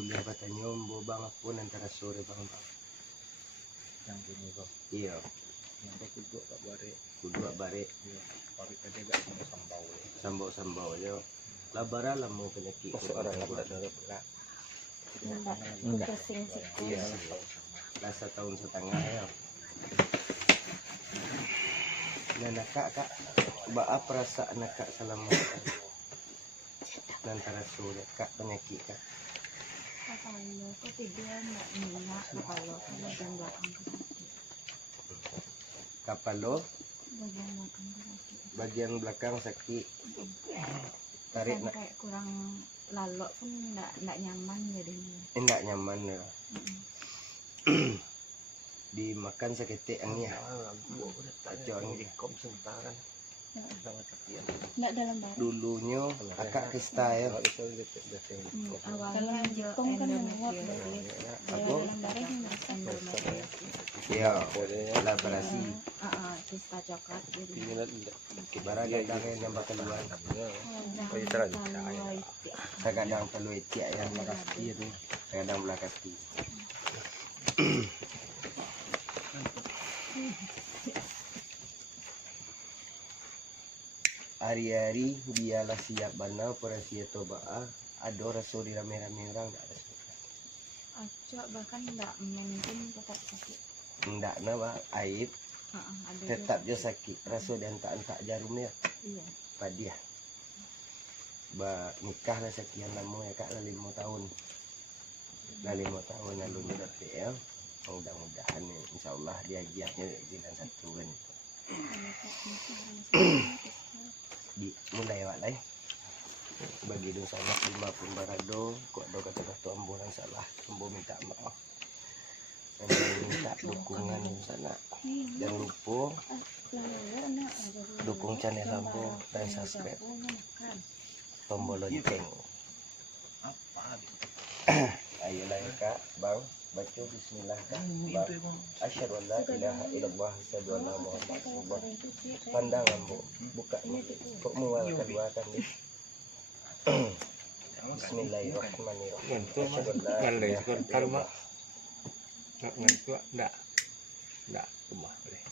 bulir katanya bo bang pun antara sore bang. Yang gini kok. Iya. Yang kudu tak bare. Kudu bare. Iya. Pari tadi gak sambau. Sambau aja. Labara lah mau penyakit. Masuk orang labara darah berat. Enggak. Iya. Rasa tahun setengah ya. Nah kak baap perasaan kak selama antara sore kak penyakit kak. Kalau kok tidak minyak kalau bagian belakang Kapalo bagian belakang sakit. bagian belakang sakit. Tarik nak kayak kurang lalok pun enggak nyaman jadinya. enggak nyaman ya. Dimakan seketik angnya. Tajong Kom sentaran. Enggak dalam barang. Dulunya akak kista ya. Awalnya jepong kan menguap dari dalam barang Ya, laborasi. kista coklat gitu. Ibarat kadang yang bakal luar. Kadang perlu etiak yang makasih itu. Kadang belah kaki. Hari-hari biarlah siap bana perasia tobaah ada rasul di rame-rame orang tak rasul. Acok bahkan enggak mungkin tetap sakit. Enggak nama aib tetap je sakit rasul dan tak jarumnya Iya. padiah. Ba nikah lah sekian lama ya kak lah 5 tahun. Lah 5 tahun lalu ni dapat ya. Mudah-mudahan insyaallah dia giatnya bulan 1 kan. Mulai walai bagi dosa anak 5 pun barado kok do kata-kata ambulan salah ambo minta maaf dan minta dukungan sana jangan lupa dukung channel ambo dan subscribe tombol lonceng. Ayolah ya kak bang baca bismillah kak bang asyhadu an la ilaha illallah asyhadu anna muhammadar rasulullah. Pandang ambo buka kok mual kedua kan nih. Bismillahirrahmanirrahim. Asyhadu an la ilaha illallah. Enggak rumah boleh.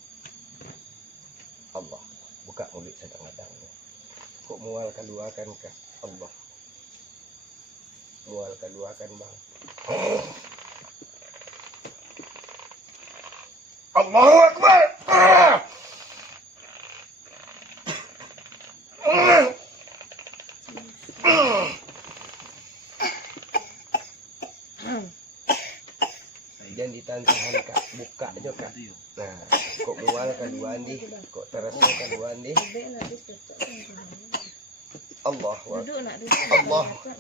Allah buka mulut sedang-sedang. Kok mual kedua kan kak Allah mual kedua kan bang. Allahu Akbar. Dan ditantahan kak buka aja kak. Nah kok mual keduaan di kok terasa keduaan di Allah Allah Kak.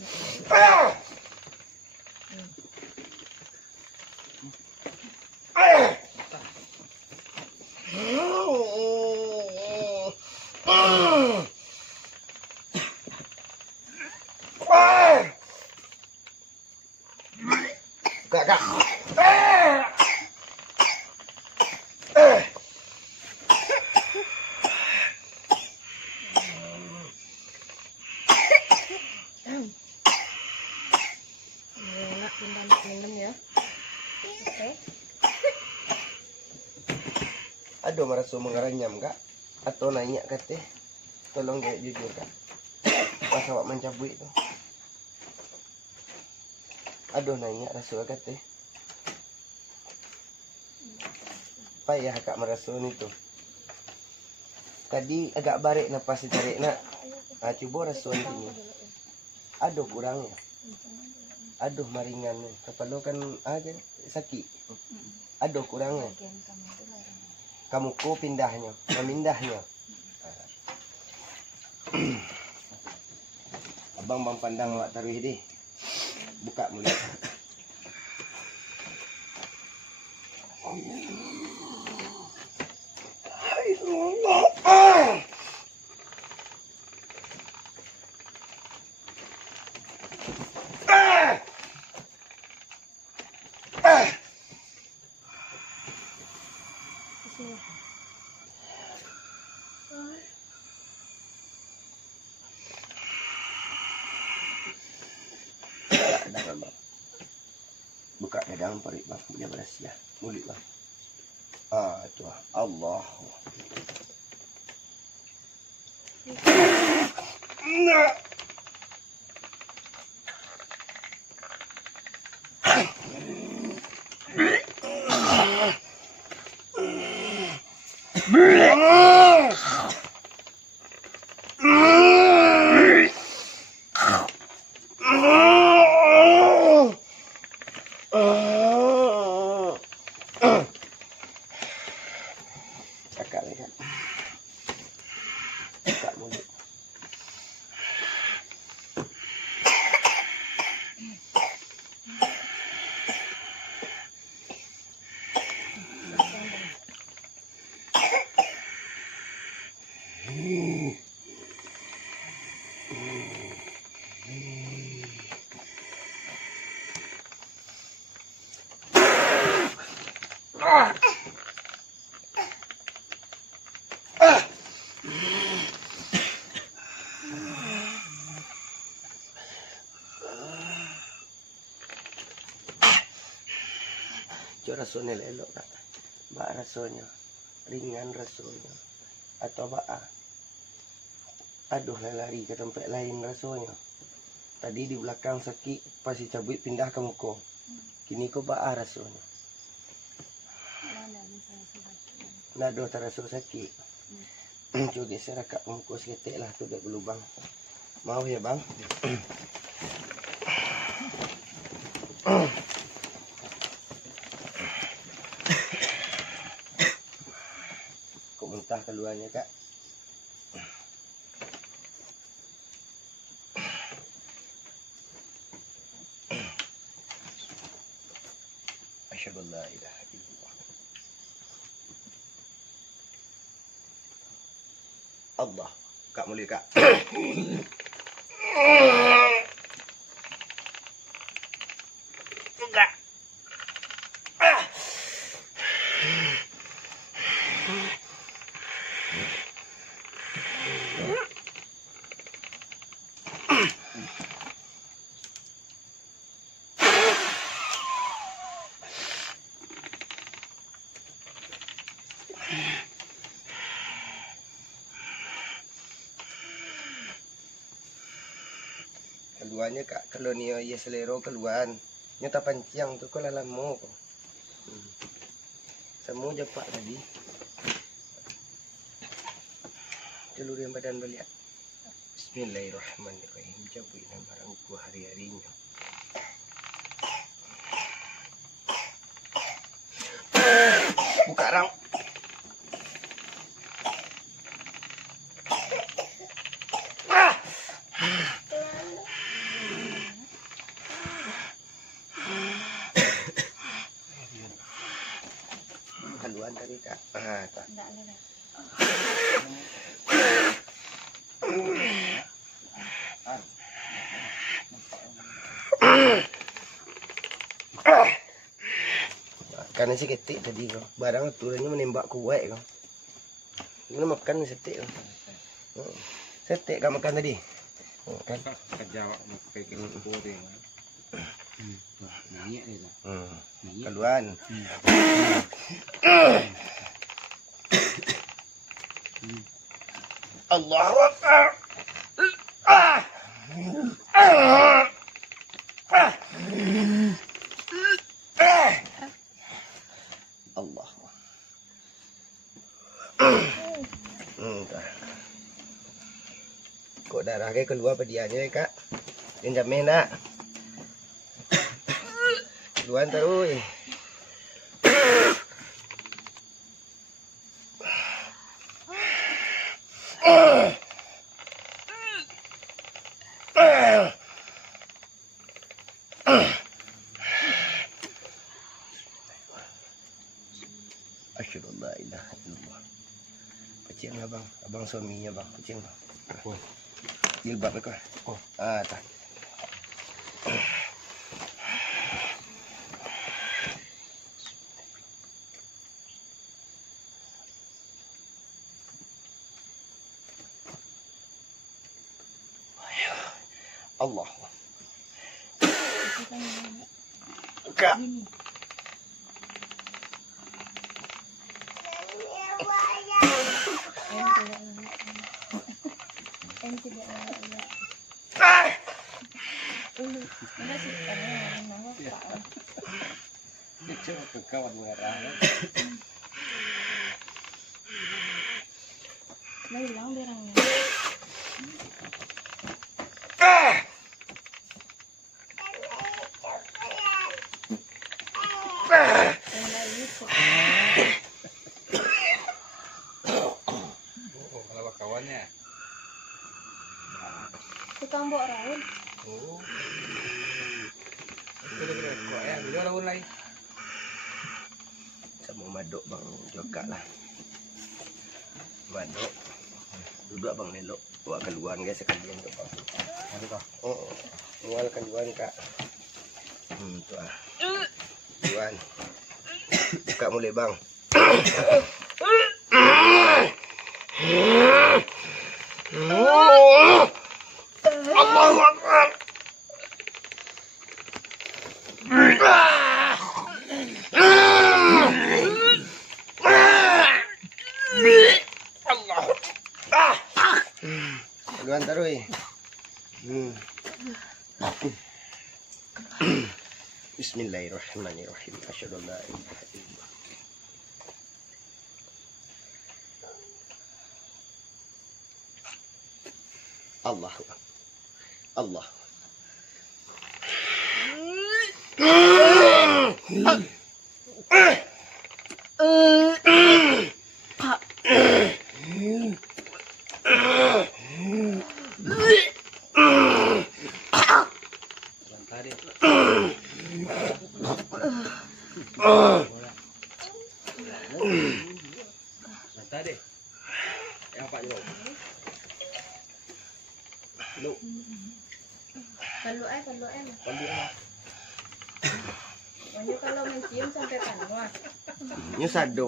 Minum ya. Oke. Aduh merasa mengerenyam kak atau nanya kate tolong kayak jujur kak pas awak mencabut itu. Aduh nanya rasa kate payah kak merasa itu tadi agak barik napas ditarik nak coba rasa ini aduh kurangnya aduh maringan kepala kan aja sakit aduh kurangnya kamu ko pindahnya memindahnya abang bang pandang awak taruh deh buka mulut Buka dadang parit bang, dia berhasil. Mulut bang. Ah, tu Allah. Cakap lagi kan. Cakap mulut. Cuk rasanya elok tak? Bak rasanya. Ringan rasanya. Atau bak aduh lari ke tempat lain rasanya. Tadi di belakang sakit, pas cabut pindah ke muka. Kini kau bak rasanya. Nado terasa sakit. Cuk geser akak muka seketik lah tu dah berlubang. Mau ya bang? Kok muntah keluarnya kak? Asyhadu an la ilaha illallah. Allah, kak mulia kak. Enggak. Keluarnya kak, kalau ni ya selero keluar. Nyata panciang tu kau lalamu. Semua jepak tadi. Celurin badan balik. Bismillahirrahmanirrahim. Jabui barangku hari-harinya. Buka rang. Keluar tadi kak. Tak. Enggak ada. Karena si ketik tadi kau. Barang aturannya menembak kuat kau. Ini makan setik kau. Setik kau makan tadi. Kan? Kejawab nak pergi ke dia. Naik dia tu. Naik. Keluar. Allahu Akbar. Allah. Kok darah ke keluar pediannya kak? Yang jamin nak? Keluar terus. Asyhadu an la ilaha illallah. Kecil lah bang, abang suaminya bang, kecil bang. Jilbab kau. Tak. Allah. Kak. Gini. Em tidak lalu. Mana sih karena nama Pak. Coba ke kawan merah. Mau hilang berangnya. Oh, kalau kawannya. Tukang bawa raun. Oh. Kira-kira kok ya, dua lawan lagi. Sama Madok bang juga lah. Madok. Duduk bang Lelo. Buat keluar guys sekalian tuh bang. Ada kah? Oh, mual keluar kak. Tuh ah. Keluar. Buka mulai bang. Allahu Akbar. Keluar taruh. Bismillahirrahmanirrahim. Asyhadu an la ilaha illallah. Allahu Akbar. Allah. Tadi. Tadi. Yang Pak Jo. Lu. Kalau Pandu apa? Pokoknya kalau mencium sampai panwa. Nyusado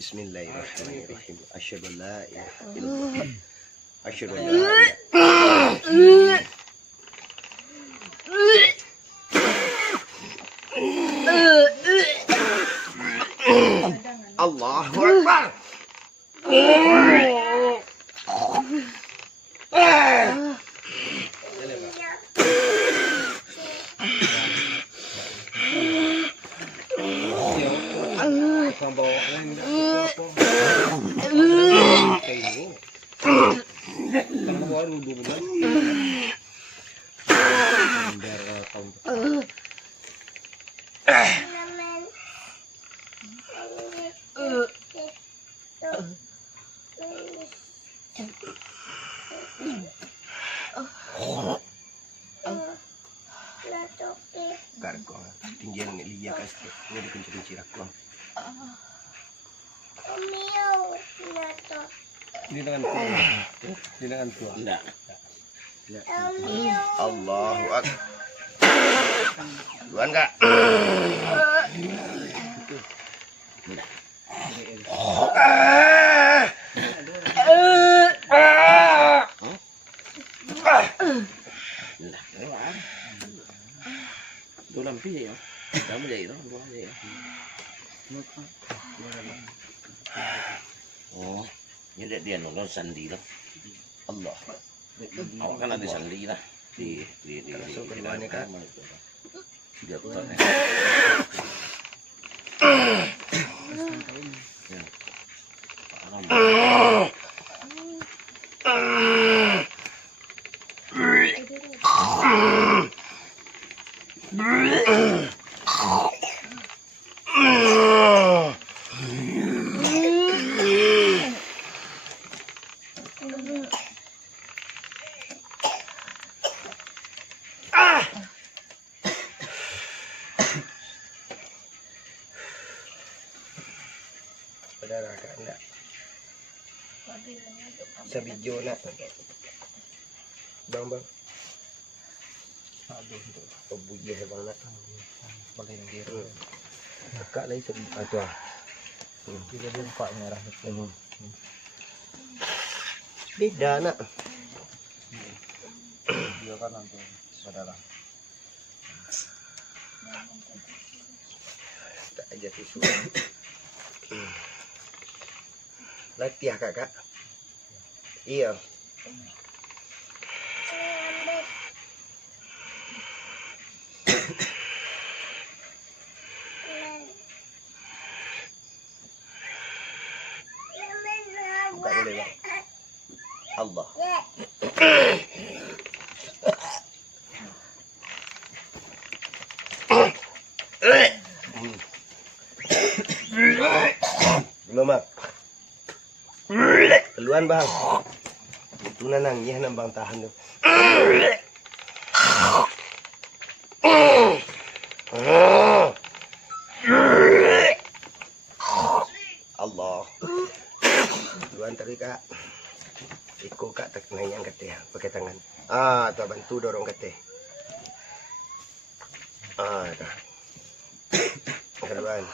Bismillahirrahmanirrahim. Asyhadu an la ilaha illallah. Asyhadu an la ilaha Allahu Akbar. Sang bawa lain apa? Kayak ini. Kalau bawa dulu bulan. Biar tahun. Kargo tinggian ni liya kas ni dikuncir aku. Ini dengan tua. Ini dengan tua. Enggak. Allahu Akbar. Luan kak. Tôi làm cái gì không? Làm cái gì đó, không có cái gì Ồ, như để điền nó sẵn đi đó. Allah. Họ cái là đi sẵn đi đó. Đi Masuk ke luar ni, Kak. Dia tuh nih. Saudara kak enggak. Sabijo nak. Bang. Aduh, itu. Pebujih bang nak. Pakai yang dia. Kak lagi sabijo. Aduh. Dia dia buka merah. Beda nak. Dia kan nanti Saudara. Tak aja tisu. Latihan kakak. Iya. Buka boleh bang. Allah. Belum mak. Keluan bang. Itu nanangnya nang bang tahan tu. Allah. Keluan tadi kak. Iko kak tak nayang kete pakai tangan. Tuh bantu dorong kete. Dah. Keluan.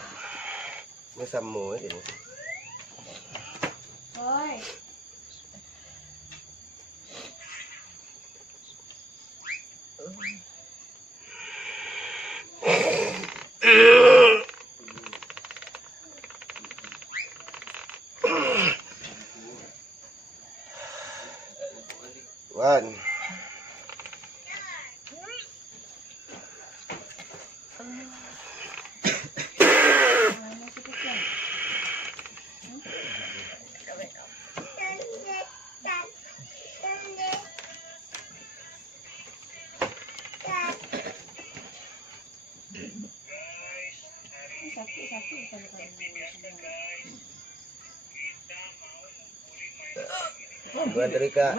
Ini samu ini. Oi. Wan. Mana si kecil? Sakit kalau Keluan tadi kak.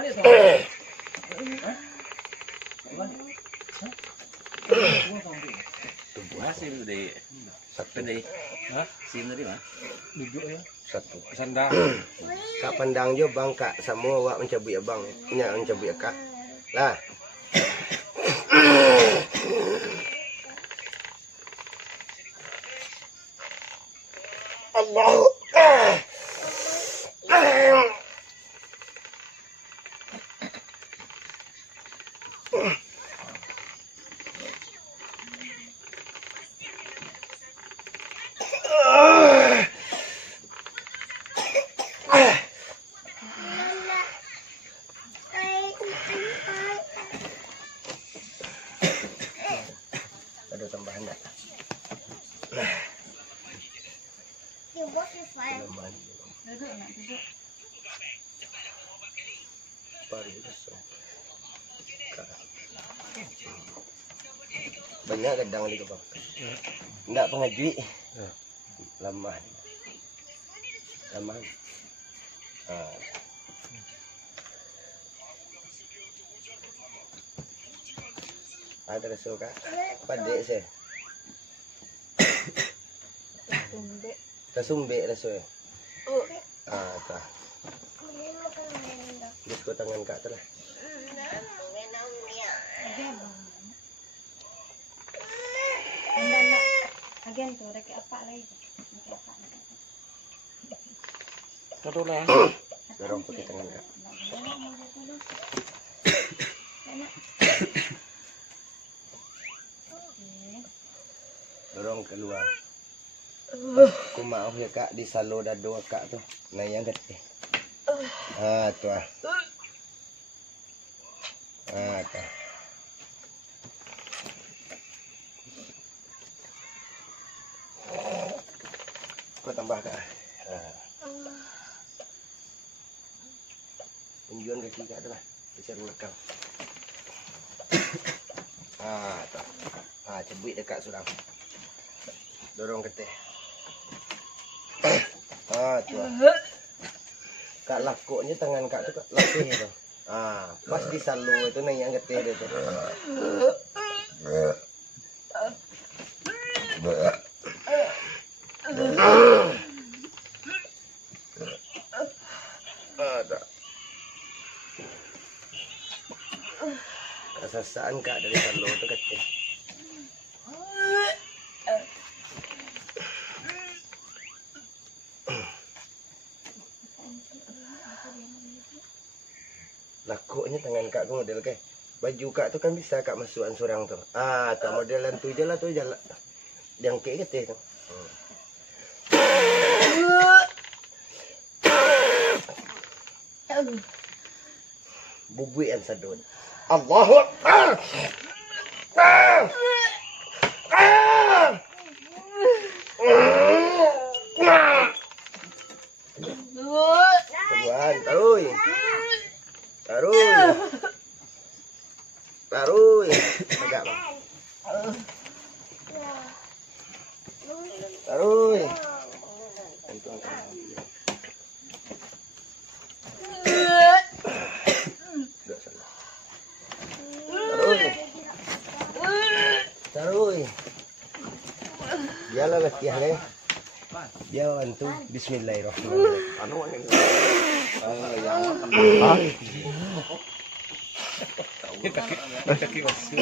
Masih di Satu. Pede. Sini tadi mah. Duduk ya. Satu. Sandang. Kak pandang jo bang kak. Semua awak mencabut ya bang. Nyak mencabut ya kak. Lah. Allah. Ada tambahan tak? Tambahan. duduk nak duduk. Pari besar. Banyak kadang di bang. Enggak pengaji. Lama. Lama. Ada rasul kak. Padek saya. Tumbek. Tersumbe rasul. Tah. Disko tangan kak tu lah. Agen. Anda nak agen tu rek apa lagi? Rek apa lagi? Satu lah. Dorong pakai tangan kak. Dorong keluar. Aku maaf ya kak di salo dado kak tu. Nayang gede. Tu ah. Tu. Kau tambah kak. Tunjuan kaki kak tu lah. Bisa belakang. Tu. Cebut dekat surang. Dorong ketih. Tu. Kak lakuknya tangan kak tu kak latih tu. Pas di salo itu nayang getih dia tu. Tak. Kesasaan kak dari salo tu getih. Lakuknya tangan kak tu model ke? Baju kak tuh kan bisa kak masukan surang tuh. Tuh modelan tuh jalan yang kayak gitu tuh. Bubuin sadun. Allahu Akbar. Taruhan, taruy. Taruy. Agak bang. Taruy. Taruy. Dialah latihan dia bantu. Bismillahirrahmanirrahim. Anu yang kaki masih.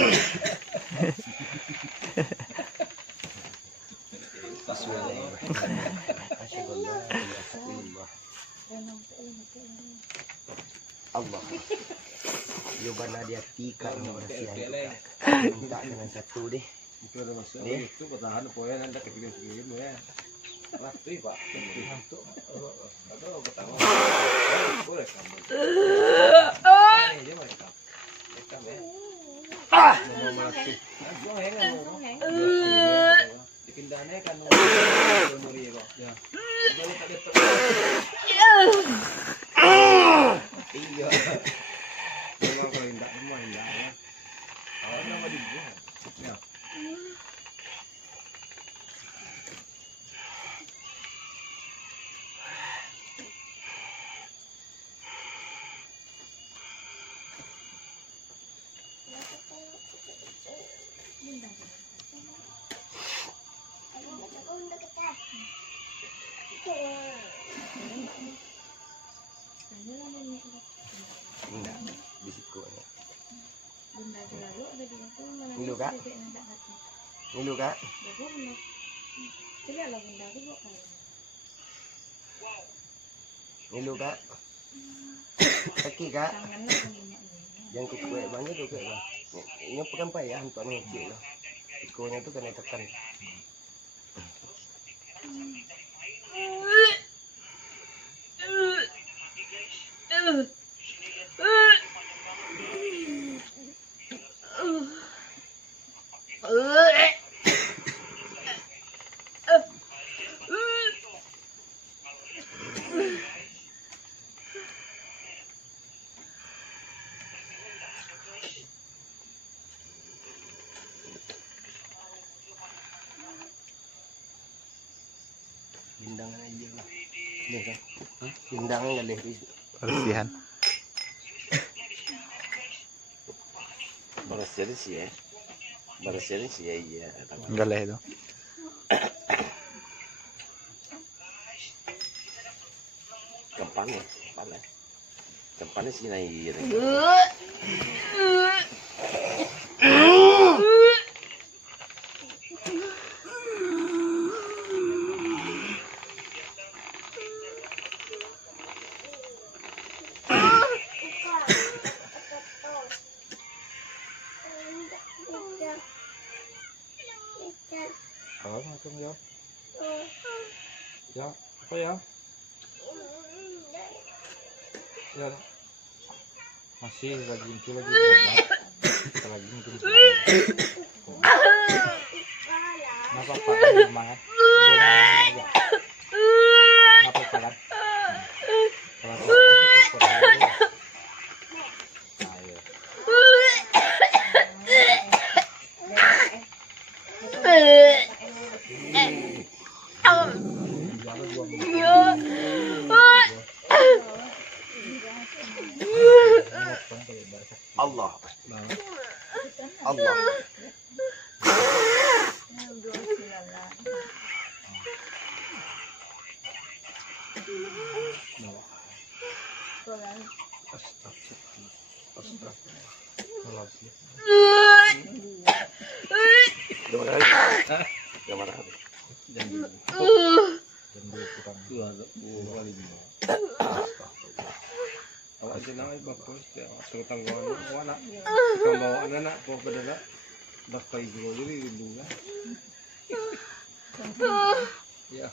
Allah. Yobana dia tika bersihan. Minta dengan satu deh. Itu ada masuk. Itu bertahan poin anda kepikir-pikir ya. Waktu Pak. Aduh, pertama. Boleh kamu. Dia mau rekam. Rekam ya. Mau mati. Gua hengan mau. Dikindane kan muri kok. Ya. Jadi tak ada. Iya. Kalau kalau indak semua indak ya. Awalnya nama dibuat. Ya. Enggak, bisikunya. Bunda selalu ada di situ mana Nilu, Kak? Nilu kak. Coba lah bunda aku buat kali. Nilu kak. Kaki kak. Tangan nak minyak ni. Yang kukue banyak kukue bang. Ini pekan payah untuk ngecil loh. Ikonya tuh kena tekan. Bindangan aja lah. Nih kan. Bindangan nggak leh. Bersihan. Balas jadi sih ya. Balas jadi sih ya iya. Enggak leh itu. Kempannya, panas. Kempannya sih naik. Kalau macam ya. Ya, apa ya? Ya. Masih lagi itu lagi obat. Kita lagi mungkin. Kenapa Pak semangat? Kenapa Pak? Ayo. Allah. Allah. Gimana? Dua kurang. Dua kali. Kasi na ay bakos. Tutang wala. Kung bawa na po padala. Dakay siguro yung bunga. Ya.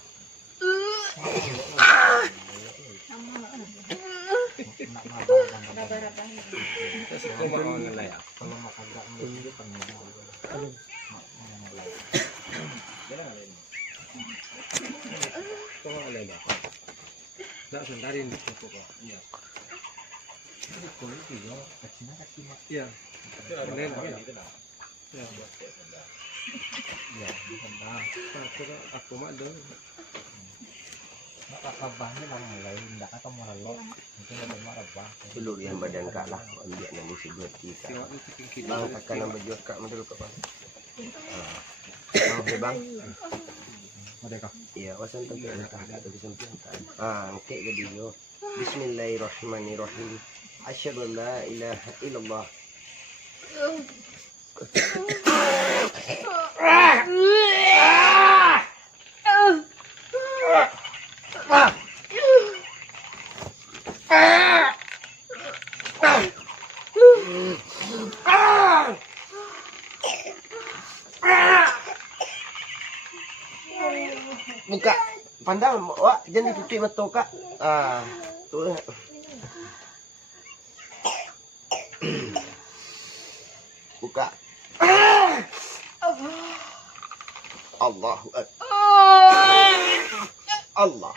Kasi kung makakangala ya. Kung makakangala. Nak sentarin dito ko. Iya. Iya. Ya. Ako mah dong. Dulu yang badan kak lah, ambil nanti si buat kita. Siwak itu kiki. Bang tekan yang baju kak model kak bang. Oke bang. Iya, wasan tapi ada tak ada kesempian. Angke jadi yo. Bismillahirrahmanirrahim. Asyhadu an la ilaha illallah. Buka pandang, wah jangan ditutup mata kak. Tuh. Buka. Allahu Akbar. Allah.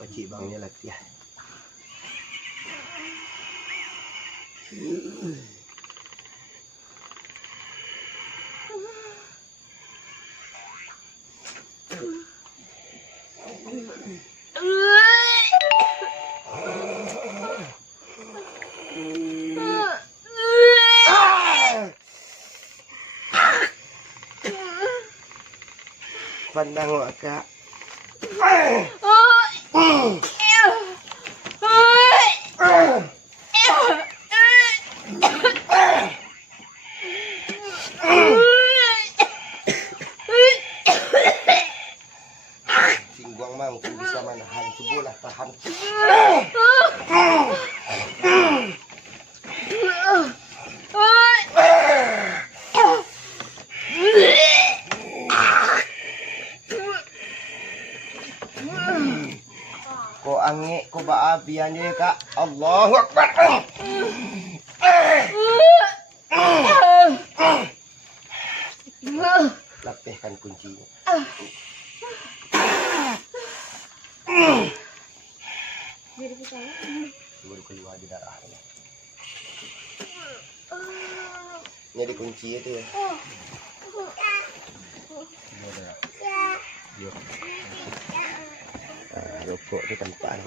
Pakcik bangnya lagi ya. Pandang wak kak. Singguang mampu bisa menahan sebuah tahan. Ko ange ko baabian ya kak. Allahu Akbar. Lapihkan kuncinya. Baru keluar di darahnya. Ini ada kunci itu ya. Rokok di tempat.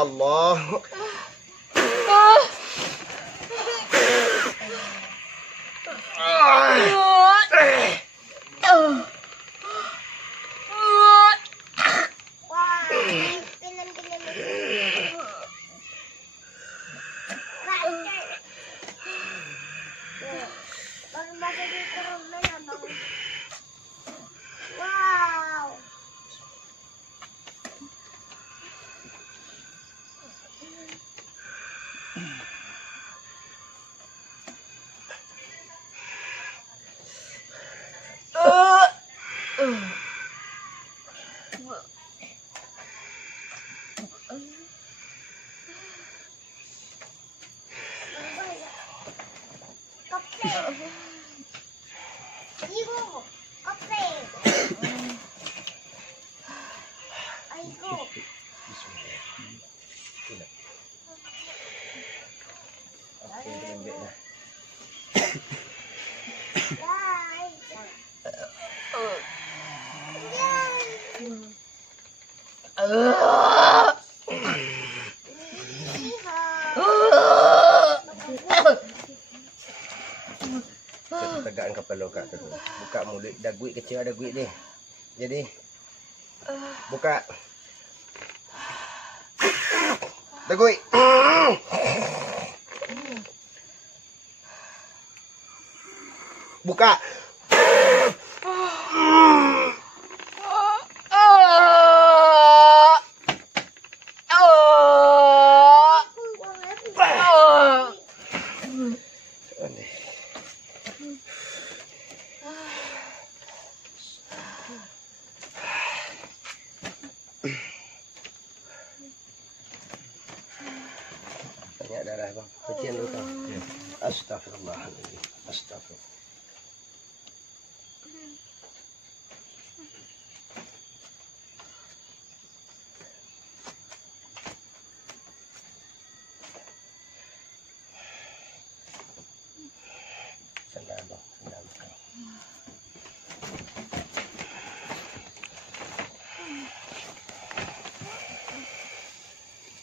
Allah. kepala kak tu. Buka mulut, dah guit kecil ada guit deh. Jadi buka. Dah guit. Buka. Banyak darah bang. Cucian dulu bang. Astagfirullahaladzim. Astagfirullah. Sandal bang. Sandal bang.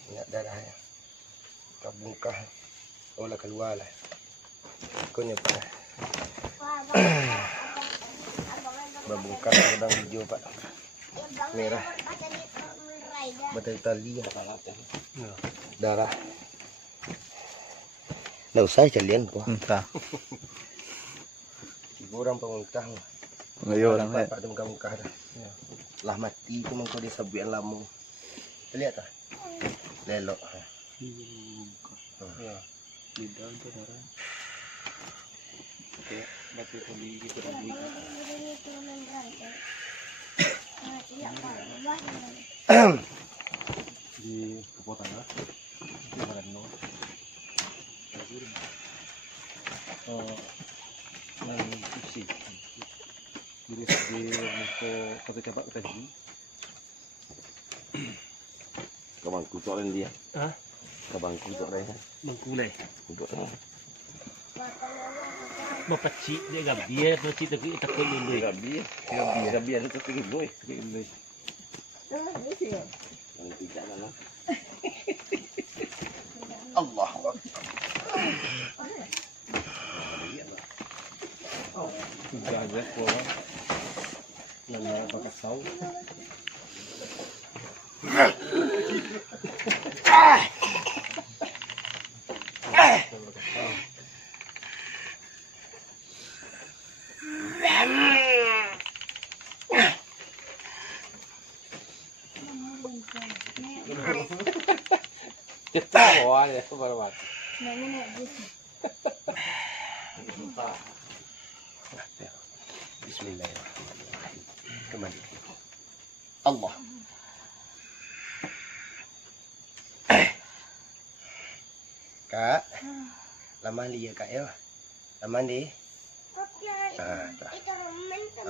Banyak darahnya. Kabungkah. Oh lah keluar lah. Kau nyepak. Babungkah udang hijau pak. Merah. Bertali-tali. Darah. Nggak usah calian po. Entah. Ibu orang pengungkah. Ngayon orang Pak tu muka-muka dah. Lah mati tu mengkau dia sabian lamu. Lihat tak? Lelok. Ya. Lidah itu darah. Oke, batu tadi gitu lagi. Di kepotong lah. Di Marano. Nang isi. Jadi untuk kata coba tadi. Kabangku tu orang dia. Hah? Kabangku tu orang. Mengkulai. Untuk orang. Mapacik dia gabiar, pacik tapi takut dulu. Gabi ada tu pergi boy. Ini. Yang tidak lah. Allah. Sudah aja keluar. Yang pakai saus. Ketawa ya baru. Bismillahirrahmanirrahim. Kembali. Allah. Kak. Lama li ya kak ya. Lama di. Ah, tak.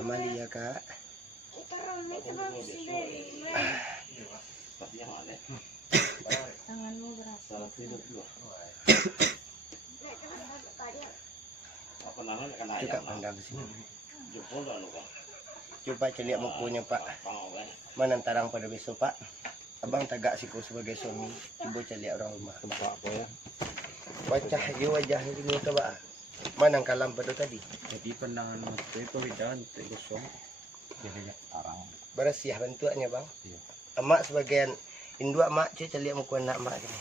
Lama li ya kak. Tanganmu berasa. Coba pandang ke sini. Coba celiak mukunya pak. Mana tarang pada besok pak. Abang tagak siku sebagai suami. Coba celiak orang rumah. Tempat apa ya? Wajah ini ke pak. Mana kalam pada tadi. Jadi pandangan mata itu jangan kosong. Jadi tarang. Bersiah bentuknya bang. Iya. Emak sebagian induk mak cuy celiak muka anak mak ini.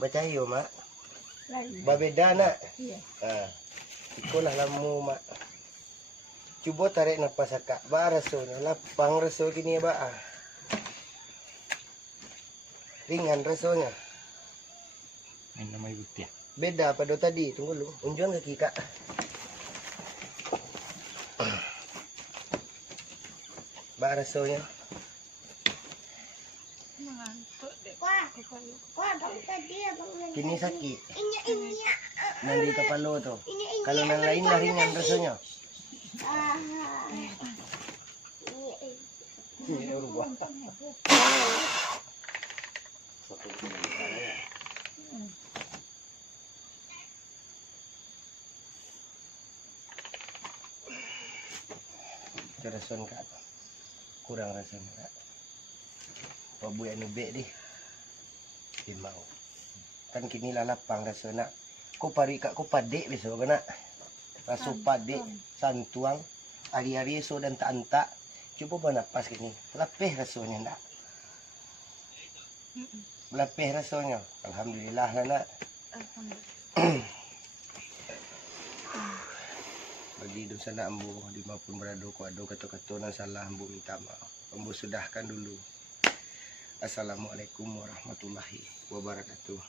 Baca yo mak. Berbeda nak. Iya. Ha. Ikulah lamu mak. Cuba tarik nafas akak. Ba rasanya lapang rasa kini ba. Ringan rasanya. Ini namanya putih. Beda pada tadi. Tunggu dulu. Unjuan kaki kak. Ba rasanya. Kini sakit. Nanti kepala tu. Kalau yang lain dah ringan rasanya. Ini berubah. Rason kak. Kurang rasanya kak. Pabu yang nubek di. Mau. Kan kini lah lapang rasanya. Kau pari kak kau padek besok kena. Raso pade, santuang, ari-ari so dan taanta. Coba bernapas gini. Lepih rasanya nak. Lepih rasanya. Alhamdulillah lah nak. Alhamdulillah. Bagi dosa nak ambu dimaafkan berado ku ado kata-kata nan salah ambu minta maaf. Ambu sudahkan dulu. Assalamualaikum warahmatullahi wabarakatuh.